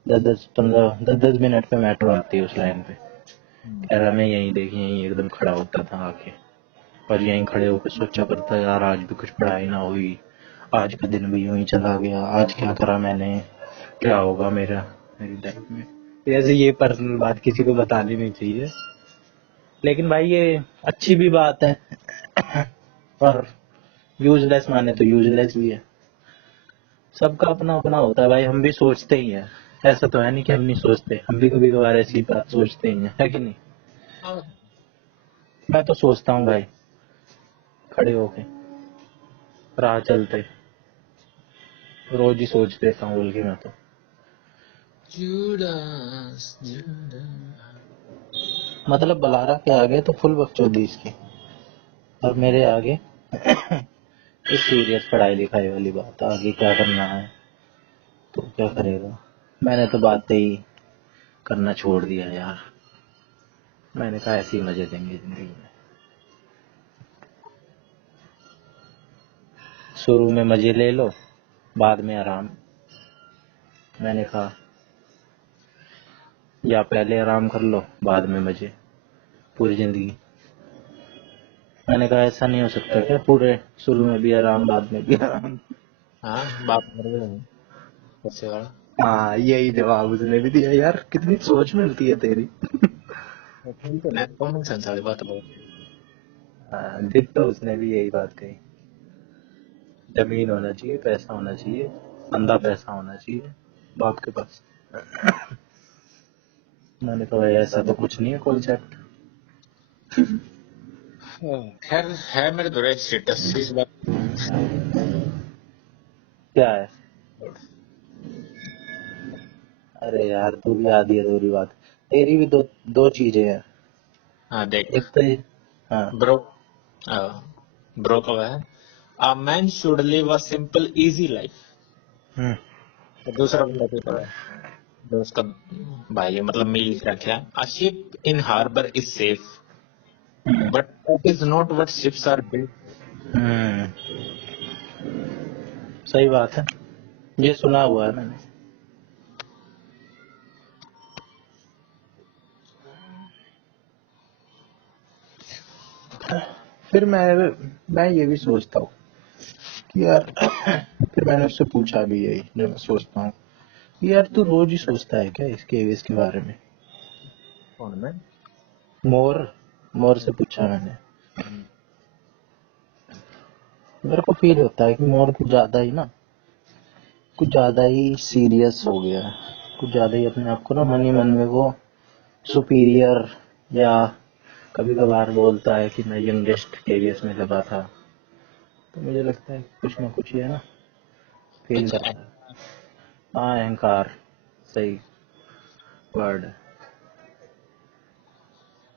10-10 मिनट पे मेट्रो आती है उस लाइन पे। कह रहा मैं यहीं एकदम खड़ा होता था आके, और यहीं खड़े होकर सोचा करता यार आज भी कुछ पढ़ाई ना हुई, आज का दिन भी यूं ही चला गया, आज क्या करा मैंने, क्या होगा मेरी लाइफ में। वैसे ये पर्सनल बात किसी को बतानी नहीं चाहिए, लेकिन भाई ये अच्छी भी बात है और यूजलेस माने तो यूजलेस भी है। सबका अपना अपना होता है भाई, हम भी सोचते ही हैं। ऐसा तो है नहीं कि हम नहीं सोचते, हम भी कभी कभार ऐसी बात सोचते ही हैं, है कि नहीं। हाँ, मैं तो सोचता हूँ भाई, खड़े होके राह चलते रोज ही सोच देता हूँ, बल्कि मैं तो। Judas Judas. मतलब बलारा के आगे तो फुल बकचोदी इसकी, और मेरे आगे इस सीरियस पढ़ाई लिखाई वाली बात, आगे क्या करना है तो क्या करेगा। मैंने तो बातें ही करना छोड़ दिया यार, मैंने कहा ऐसे ही मजे देंगे जिंदगी में। शुरू में मजे ले लो, बाद में आराम। मैंने कहा या पहले आराम कर लो, बाद में मजे, पूरी जिंदगी। मैंने कहा ऐसा नहीं हो सकता क्या, पूरे शुरू में भी आराम बाद में भी आराम। हाँ, बात कर रहे हैं कैसे वाला। हाँ, यही जवाब उसने भी दिया यार, कितनी सोच मिलती है तेरी। ठीक है ना, कॉमन सेंस वाली बात बोल। तो उसने भी यही बात कही, जमीन होना चाहिए, पैसा होना चाहिए, अंधा पैसा होना चाहिए बाप के पास। मैंने कहा भाई ऐसा तो कुछ नहीं है कॉन्सेप्ट। खैर है मेरे दौरे स्टेटस इस बात। क्या है? अरे यार तू भी आधी अधूरी बात, तेरी भी दो दो चीजें हैं। हाँ देख एक तो हाँ। ब्रो, ब्रो का है a man should live a simple easy life. Hmm. तो दूसरा बंदा क्या कर रहा है, जो उसका भाई है, मतलब मिल लिख रखा है, a ship in harbour is safe but that is not what ships are built. Hmm, सही बात है, ये सुना हुआ है मैंने। फिर मैं ये भी सोचता हूँ कि यार फिर मैंने उससे पूछा भी यही जो मैं सोचता हूँ, यार तू रोज ही सोचता है क्या इसके बारे में। कौन में? मोर मोर से पूछा मैंने। मेरे को फील होता है कि मोर कुछ ज्यादा ही सीरियस हो गया है, कुछ ज्यादा ही अपने आप को ना मन ही मन में वो सुपीरियर, या कभी कभार बोलता है कि मैं यंगेस्ट केवीएस में दबा था। तो मुझे लगता है कुछ ना कुछ ये ना फील अच्छा, करता है। हाँ, अहंकार सही वर्ड है।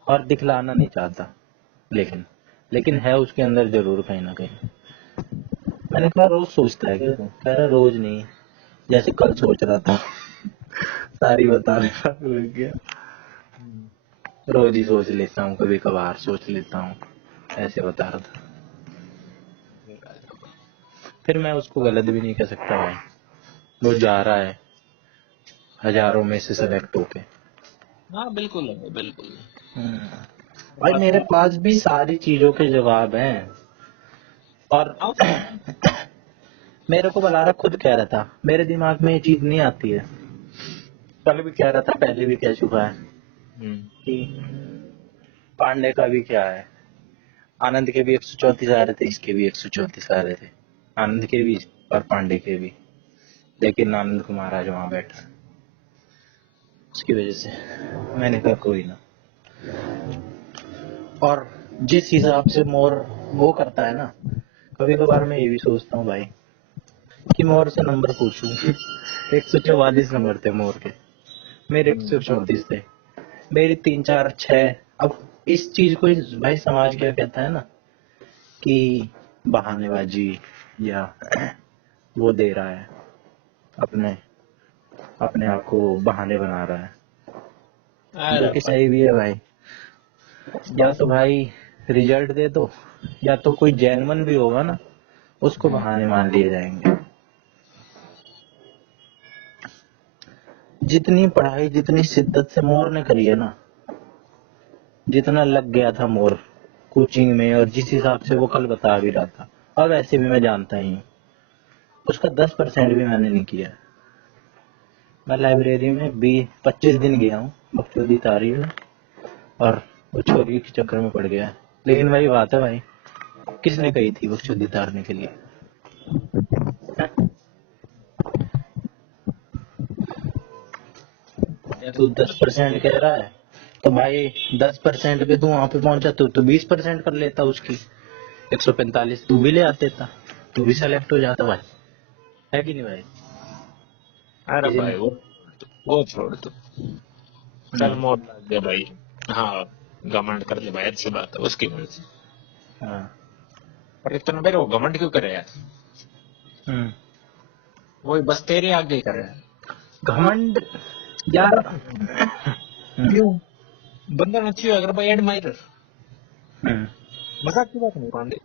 और दिखलाना नहीं चाहता, लेकिन है उसके अंदर जरूर कहीं ना कहीं। मैंने कहा रोज सोचता है क्या तू? कह रहा रोज नहीं, जैसे कल सोच रहा था। सारी बताने का भूल गया। रोज ही सोच लेता हूँ, कभी कभार सोच लेता हूँ, ऐसे बता रहा था। फिर मैं उसको गलत भी नहीं कह सकता भाई, वो जा रहा है हजारों में से सेलेक्ट होके। हाँ बिल्कुल है, बिल्कुल। भाई मेरे बाकी पास भी सारी चीजों के जवाब हैं, और हाँ, मेरे को बलारा खुद कह रहा था, मेरे दिमाग में ये चीज नहीं आती है। कल भी कह रहा था, पहले भी कह चुका है कि पांडे का भी क्या है, आनंद के भी 134 आ रहे थे, इसके भी 134 आ रहे थे, आनंद के भी और पांडे के भी। लेकिन आनंद कुमार आज वहां बैठा, उसकी वजह से मैंने कहा कोई ना। और जिस हिसाब से मोर वो करता है ना, कभी कभार मैं ये भी सोचता हूँ भाई कि मोर से नंबर पूछूं। 144 नंबर थे मोर के, मेरे 134 थे, मेरी 3 4 6। अब इस चीज को भाई समाज क्या कहता है ना, कि बहानेबाजी, या वो दे रहा है, अपने अपने आप को बहाने बना रहा है, जो अरे कि सही भी है भाई। या तो भाई रिजल्ट दे दो, या तो कोई जेन्युइन भी होगा ना, उसको बहाने मान लिए जाएंगे। जितनी पढ़ाई जितनी शिद्दत से मोर ने करी है ना, जितना लग गया था मोर कोचिंग में, और जिस हिसाब से वो कल बता भी रहा था, और वैसे भी मैं जानता ही हूँ, उसका 10% भी मैंने नहीं किया। मैं लाइब्रेरी में 20-25 दिन गया हूँ बकचोदी तारी में, और वो छोरी के चक्कर में पड़ गया। लेकिन वही बात है भाई, किसने कही थी बकचोदी तारने के लिए? तू 10% कह रहा है तो भाई 10% पे तू वहां पे पहुंचा, तू 20% कर लेता उसकी। 145 तू भी ले आते था, तू भी सेलेक्ट हो जाता भाई, है कि नहीं भाई? अरे किसी ने भाई वो छोड़ तू, चल मोड़ लग गया भाई। हाँ, घमंड कर ले भाई, अच्छी बात है उसकी मर्जी। हाँ। पर इतना मेरे को घमंड क्यों करे यार? हम्म। वही बस तेरे आगे ही करे। घमंड यार। क्यों? बंदा अच्छी अगर भाई एडमायरर, हम्म। मजाक की बात नहीं पांडे,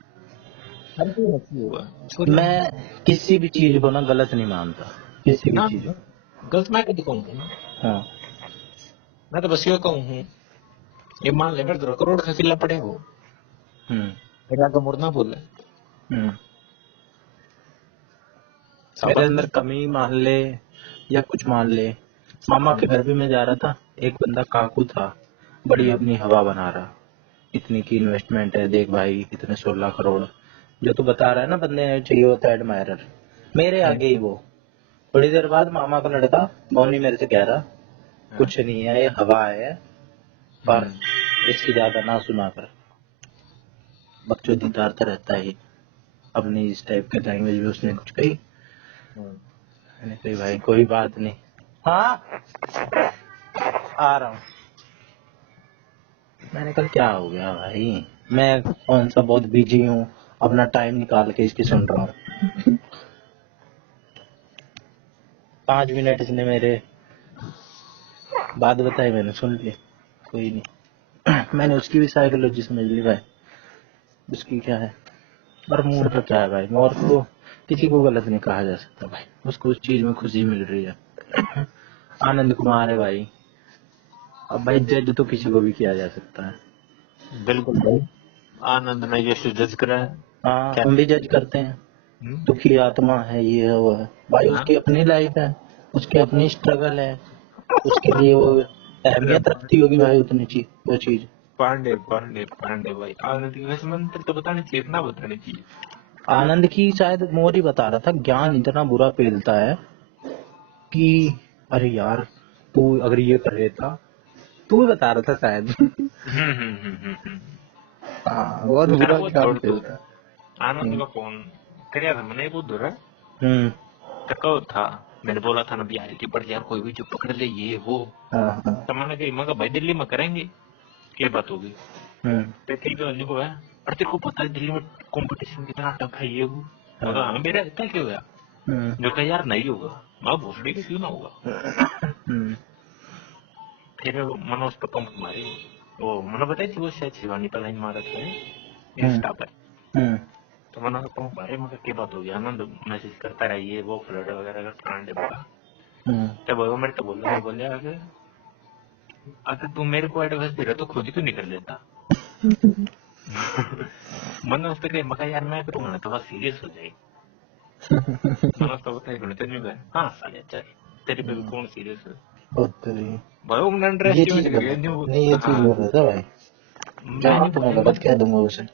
हर कोई अच्छी हुआ उसको जान। मैं किसी भी चीज को ना गलत नहीं मानता, किसी भी ना चीज को। गलत मैं कभी कहूँ ना, हाँ। मैं तो बस ये कहूँ, ये मान ले मेरे 2 करोड़ का किला पड़े हो, हम्म। मेरा तो मुड़ना भूल है हम्म। मेरे साबत अंदर नहीं। कमी मान ले या कुछ मान ले, मामा के घर भी मैं जा रहा था, एक बंदा काकू था, बड़ी अपनी हवा बना रहा, इतनी की इन्वेस्टमेंट है देख भाई, इतने 16 करोड़, जो तू बता रहा है ना बंदे चाहिए होता है एडमायरर, मेरे आगे ही वो। थोड़ी देर बाद मामा का लड़का मौनी मेरे से कह रहा, कुछ नहीं है ये हवा है, पर इसकी ज्यादा ना सुना कर, बकचोदी तारता रहता है ये। अपनी इस टाइप की लैंग्वेज में उसने कुछ कही। मैंने कही भाई कोई बात नहीं। हाँ आ रहा हूँ। मैंने कहा क्या हो गया भाई, मैं कौन सा बहुत बिजी हूँ, अपना टाइम निकाल के इसकी सुन रहा हूँ। 5 मिनट इसने मेरे बात बताई, मैंने सुन ली, कोई नहीं। मैंने उसकी भी साइकोलॉजी समझ ली भाई, उसकी क्या है। पर मूड पे क्या है भाई, मूड को किसी को गलत नहीं कहा जा सकता भाई, उसको उस चीज में खुशी मिल रही है। आनंद कुमार है भाई, अब भाई जज तो किसी को भी किया जा सकता है। बिल्कुल भाई, आनंद ने यश जज करा है। हाँ क्या? हम भी जज करते हैं, दुखी आत्मा है, ये है वो है भाई, हाँ? उसकी अपनी लाइफ है, उसकी अपनी स्ट्रगल है, उसके लिए वो अरे अहमियत रखती होगी भाई उतनी चीज, वो चीज। पांडे पांडे पांडे भाई, आनंद की वैसे मंत्र तो बताने चाहिए, इतना बताने चाहिए। आनंद की शायद मोर ही बता रहा था, ज्ञान इतना बुरा पेलता है कि अरे यार तू अगर ये कर लेता, तू ही बता रहा था शायद। हाँ बहुत बुरा वो ज्ञान छोड़ तू, पेलता है। आनंद का फोन कर था मैंने, वो दूर है हम्म। टको था। मैंने बोला था ना बिहारी पड़ यार, कोई भी जो पकड़ ले ये वो। हाँ हाँ। तो मैंने कही, मैं कहा भाई दिल्ली में करेंगे, क्या बात होगी? हम्म। तो ठीक है जो है, और तेरे को पता है दिल्ली में कंपटीशन कितना टफ है ये वो। मैं हाँ। कहा हाँ मेरा इतना क्यों गया? हम्म। जो कहा यार नहीं होगा, मैं भोसड़ी के क्यों ना होगा। हम्म। फिर मैंने उस पर पंप मारी, वो मैंने बताई थी वो शायद शिवानी पर लाइन मारा था हम्म। इंस्टा पर। हम्म। तो मैंने पंप मारे, मगर क्या बात होगी, आनंद मैसेज करता रहा ये वो फ्लड वगैरह का कांड है बड़ा। हम्म। तब वो मेरे तो बोले अगर अगर तू मेरे को एडवाइस दे रहा तो खुद ही क्यों नहीं कर लेता। मैंने उससे कही, मगर यार मैं करूंगा ना तो बस सीरियस हो जाए। मैंने उसको बताया गणित नहीं गए, हाँ साले चल तेरे पे भी कौन सीरियस है उत्तरी भाई, वो मैंने अंडर ये चीज एस्टिमेट करके गलत है, न्यू। नहीं ये चीज हाँ, गलत है भाई, मैंने जहाँ तो मैं बोले गलत कह दूंगा उसे।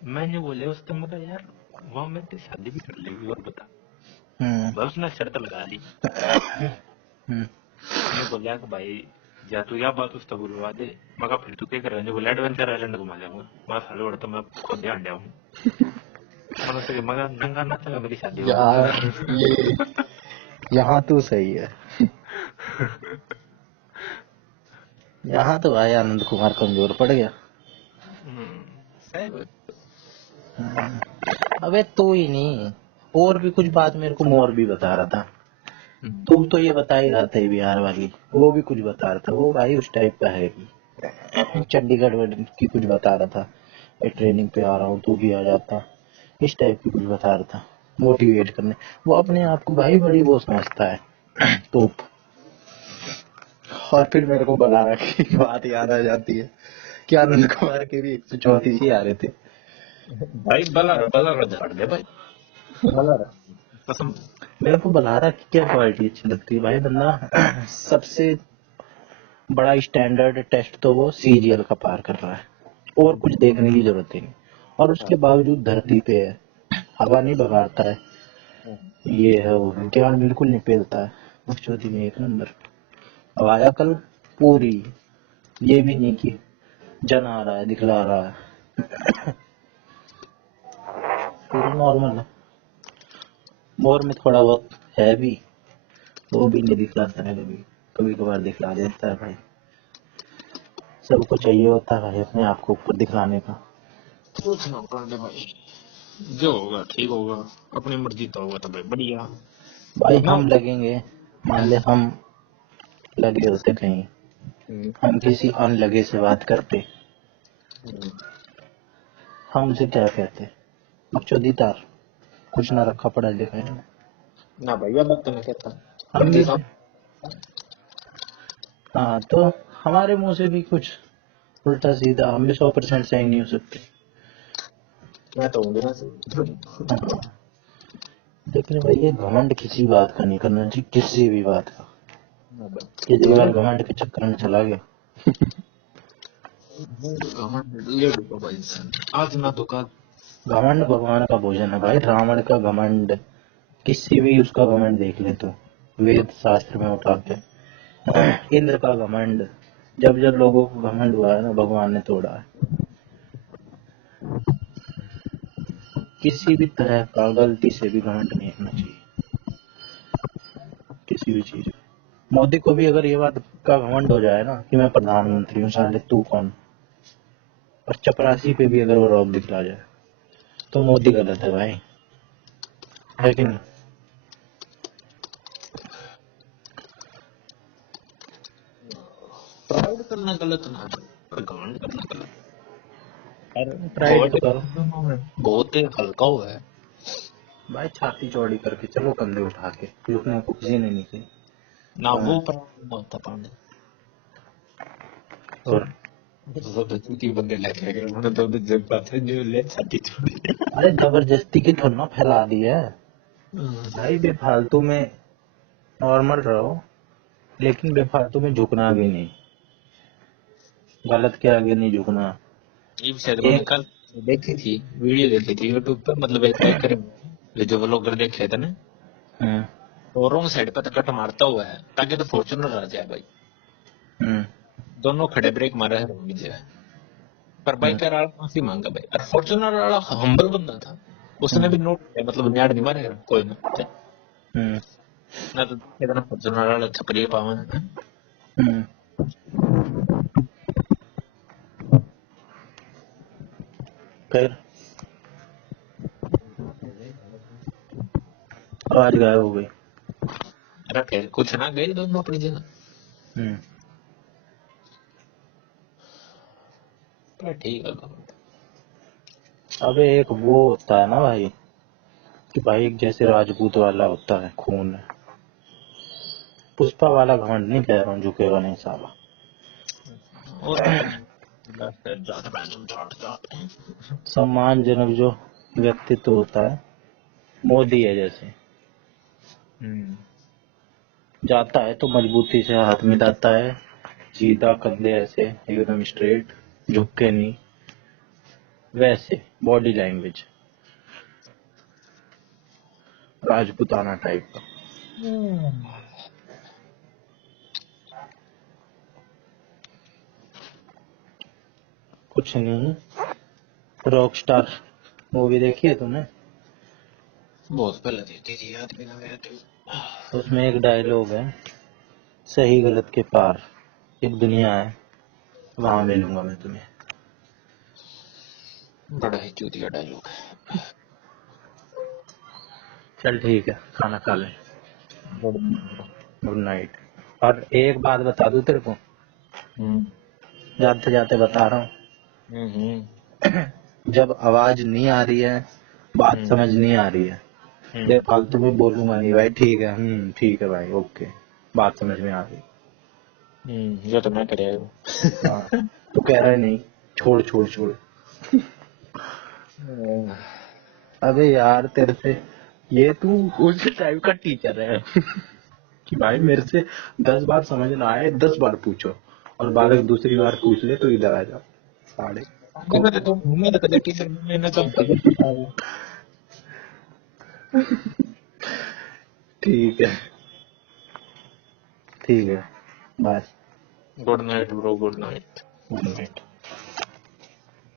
मैंने बोले उससे, मगर यार वहाँ मैं तेरी शादी भी कर लेगी और बता। हम्म। बस उसने शर्त लगा ली। हम्म। मैं बोला कि भाई या तू या बात उसको बुलवा दे, मगर फिर तू क्या करेंगे? बोला एडवेंचर आइलैंड घुमा जाऊंगा। मैं साले बड़ा तो मैं खुद ध्यान दिया हूँ। मैंने उससे कहा, मगर नंगा ना चला मेरी शादी यार ये होगी। यहाँ तो सही है, यहाँ तो भाई आनंद कुमार कमजोर पड़ गया। सही बात। अबे तू ही नहीं, और भी कुछ बात मेरे को मोर भी बता रहा था, तुम तो ये बता ही रहा था ये बिहार वाली, वो भी कुछ बता रहा था, वो भाई उस टाइप का है भी, चंडीगढ़ की कुछ बता रहा था, मैं ट्रेनिंग पे आ रहा हूँ तू भी आ जाता, इस टाइप की कुछ बता रहा था, मोटिवेट करने। वो अपने आप को भाई बड़ी वो समझता है तो। और फिर मेरे को बनाना की बात याद आ जाती है कि आनंद कुमार के भी 134 ही आ रहे थे। भाई बला झाड़ दे भाई, बला कसम। मेरे को बता रहा कि क्या क्वालिटी अच्छी लगती है भाई। बंदा सबसे बड़ा स्टैंडर्ड टेस्ट तो वो सीजीएल का पार कर रहा है, और कुछ देखने की जरूरत ही नहीं। और उसके बावजूद धरती पे है, हवा नहीं बगाड़ता है, ये है वो है, ज्ञान बिल्कुल नहीं फैलता है। बकचोदी में एक नंबर। अब आया कल पूरी, ये भी नहीं कि जन आ रहा है दिखला रहा है, पूरा नॉर्मल है। मोर में थोड़ा बहुत है भी, वो भी नहीं दिखलाता है, कभी कभी कभार दिखला देता है भाई। सबको चाहिए होता है भाई अपने आप को ऊपर दिखलाने का। कुछ ना करने भाई, जो होगा ठीक होगा, अपनी मर्जी तो होगा तो भाई बढ़िया भाई ना। हम लगेंगे, मान ले हम लगे होते कहीं, हम्म, हम किसी अनलगे से बात करते, हम्म। हम उसे क्या कहते? बकचोदी तार, कुछ ना रखा पढ़ा लिखा है ना। ना भैया बात तो नहीं कहता, हम भी जैसा हाँ, तो हमारे मुंह से भी कुछ उल्टा सीधा हम भी 100% सही नहीं हो सकते। मैं तो हूँ ना। हाँ, लेकिन भाई ये घमंड किसी बात का नहीं करना चाहिए, किसी भी बात का। ना भाई, केजरीवाल घमंड के चक्कर में चला गया। ये देखो भाई इंसान आज ना तो कल। घमंड भगवान का भोजन है भाई। रावण का घमंड, किसी भी उसका घमंड देख ले तो वेद शास्त्र में उठा के। इंद्र का घमंड, जब जब लोगों को घमंड हुआ है ना, भगवान ने तोड़ा है। किसी भी तरह का गलती से भी घमंड नहीं होना चाहिए किसी भी चीज में। मोदी को भी अगर ये बात का घमंड हो जाए ना कि मैं प्रधानमंत्री हूँ, साले तू कौन, और चपरासी पे भी अगर वो रौब दिखला जाए, तो मोदी गलत है भाई, है कि नहीं? प्राउड करना गलत ना है, पर घमंड करना गलत है। अरे प्राइड तो करो बहुत ही हल्का हुआ है भाई, छाती चौड़ी करके चलो, कंधे उठा के, झुकने को किसी ने नहीं कही। ना, हाँ, वो प्राउड होता पांडे। और वो तो चूती बंदे लगे गए, उन्होंने तो जब बात है जो ले छाती छोड़ी। अरे जबरदस्ती की थोड़ा ना फैला दी है भाई। बेफालतू में नॉर्मल रहो, लेकिन बेफालतू में झुकना भी नहीं, गलत के आगे नहीं झुकना। ये शायद मैंने एक कल देखी थी, वीडियो देखी थी यूट्यूब पर, मतलब एक बाइकर जो व्लॉगर देख रहे थे ना, हम्म, तो रॉन्ग साइड पर कट मारता हुआ है ताकि तो फॉर्च्यूनर आ जाए भाई। हम्म, दोनों खड़े ब्रेक मारा है wrong नीचे, पर हम्म, बाइकर वाला माफी मांगा भाई, और फॉर्च्यूनर वाला हम्बल बंदा था, उसने हम्म, भी नोट किया, मतलब न्याड़ नहीं मारेगा कोई ना हम्म, ना, तो इतना फॉर्च्यूनर वाला छपरी पावन है। हम्म। फिर आवाज गायब हो गई। रखे कुछ ना गए दोनों अपनी जगह, हम्म। पर ठीक है। अबे एक वो होता है ना भाई, कि भाई एक जैसे राजपूत वाला होता है खून है, पुष्पा वाला घमंड नहीं कह रहा हूँ, झुकेगा नहीं साला। वो तो अपने ज्यादा पैसे उठाते हैं। सम्मानजनक जो व्यक्तित्व होता है, मोदी है जैसे, हम्म, जाता है तो मजबूती से हाथ मिलाता है, सीधा कंधे ऐसे एकदम स्ट्रेट, झुक के नहीं, वैसे बॉडी लैंग्वेज राजपूताना टाइप का। कुछ नहीं। रॉक स्टार मूवी देखी है तुमने? बहुत पहले देती थी, याद भी ना मेरे तो। उसमें एक डायलॉग है, सही गलत के पार एक दुनिया है, वहां मिलूंगा मैं तुम्हें। बड़ा ही चूतिया डायलॉग है। चल ठीक है, खाना खा ले, हम्म, गुड नाइट। और एक बात बता दूं तेरे को, हम्म, जाते जाते बता रहा हम्म, हूँ, जब आवाज नहीं आ रही है, बात हम्म, समझ नहीं आ रही है, बेफालतू में बोलूंगा नहीं भाई, ठीक है, ठीक है भाई, ओके, बात समझ में आ गई। ये तो मैं करे। हाँ, तो कह रहा है नहीं, छोड़ छोड़ छोड़। अबे यार तेरे से ये तू उस टाइप का टीचर है कि भाई मेरे से 10 बार समझ ना आए 10 बार पूछो, और बाद में दूसरी बार पूछ ले तो इधर आ जाओ साढ़े। मैं तो कभी टीचर बनने ना चाहता। ठीक है। ठीक है, bye. Good night bro, good night. Good night.